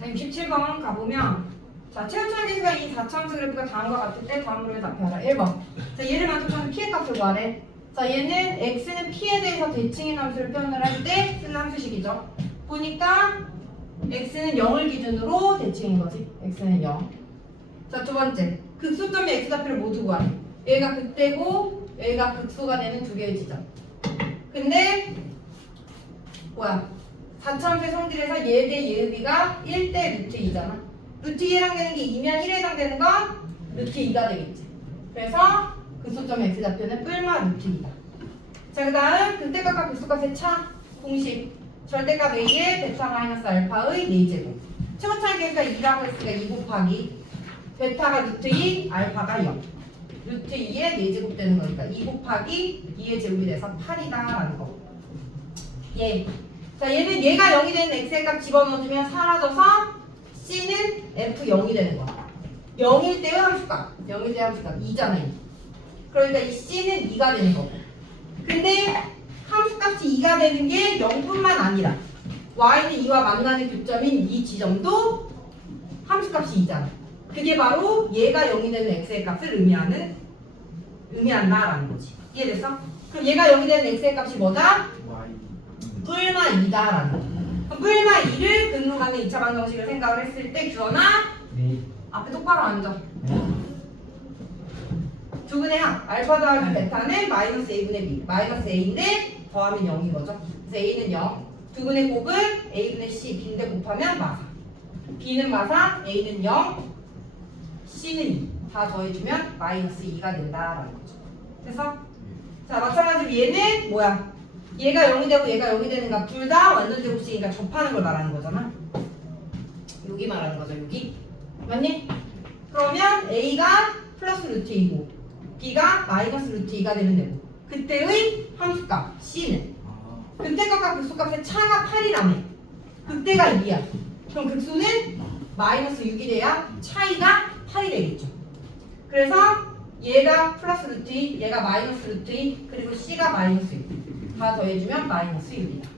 자, 67번 가보면 자, 최우철 기수가 이 4차함수 그래프가 다음과 같을 때 다음으로 답해라. 1번. 자, 얘를 만족하는 피의 값을 구하래. 자, 얘는 x는 p에 대해서 대칭인 함수를 표현을 할 때 쓰는 함수식이죠. 보니까 x는 0을 기준으로 대칭인 거지. x는 0. 자, 두 번째. 극소점의 x좌표를 모두 구하래. 얘가 극대고 얘가 극소가 되는 두 개의 지점. 근데 뭐야? 4차함수의 성질에서 얘대 얘비가 1대 루트 2잖아. 루트 2에 해당되는 게 2면 1에 해당되는 건 루트 2가 되겠지. 그래서 극소점의 x좌표는 뿔마 루트 2다. 자, 그 다음 극대값과 극소값의 차 공식 절대값 a의 베타 마이너스 알파의 4제곱 최고차의 계수가 2라고 했으니까 2 곱하기 베타가 루트 2, 알파가 0 루트 2의 4제곱 되는 거니까 2 곱하기 2의 제곱이 돼서 8이다 라는 거. 예. 자 얘는 얘가 0이 되는 x의 값 집어넣어주면 사라져서 c는 f0이 되는 거야. 0일 때의 함수값. 0일 때의 함수값 2잖아요. 그러니까 이 c는 2가 되는 거고. 근데 함수값이 2가 되는 게 0뿐만 아니라 y는 2와 만나는 교점인 이 지점도 함수값이 2잖아 그게 바로 얘가 0이 되는 x의 값을 의미하는 의미한다라는 거지. 이해됐어? 그럼 얘가 0이 되는 x의 값이 뭐다? 뿔마 2다라는 거지. 그럼 뿔마 2를 근로 가는 2차 방정식을 생각을 했을 때 규현아 네. 앞에 똑바로 앉아. 두 분의 항 알파 더하기 베타는 마이너스 a분의 b 마이너스 a인데 더하면 0인 거죠. 그래서 a는 0 두 분의 곱은 a분의 c b인데 곱하면 마사. b는 마사 a는 0 c는 2다 더해주면 마이너스 2가 된다라는 거죠. 그래서 자 마찬가지로 얘는 뭐야? 얘가 0이 되고 얘가 0이 되는 값둘다 완전 제곱식이니까 접하는 걸 말하는 거잖아. 여기 말하는 거죠 여기. 맞니? 그러면 a가 플러스 루트 2고 b가 마이너스 루트 2가 되면 되고 그때의 함수값 c는. 아 극대값과 극소값의 차가 8이라며. 극대가 2야. 그럼 극소는 마이너스 6이 돼야 차이가 8이 되겠죠. 그래서 얘가 플러스 루트 2 얘가 마이너스 루트 2 그리고 c가 마이너스 6 다 더해주면 마이너스 6이다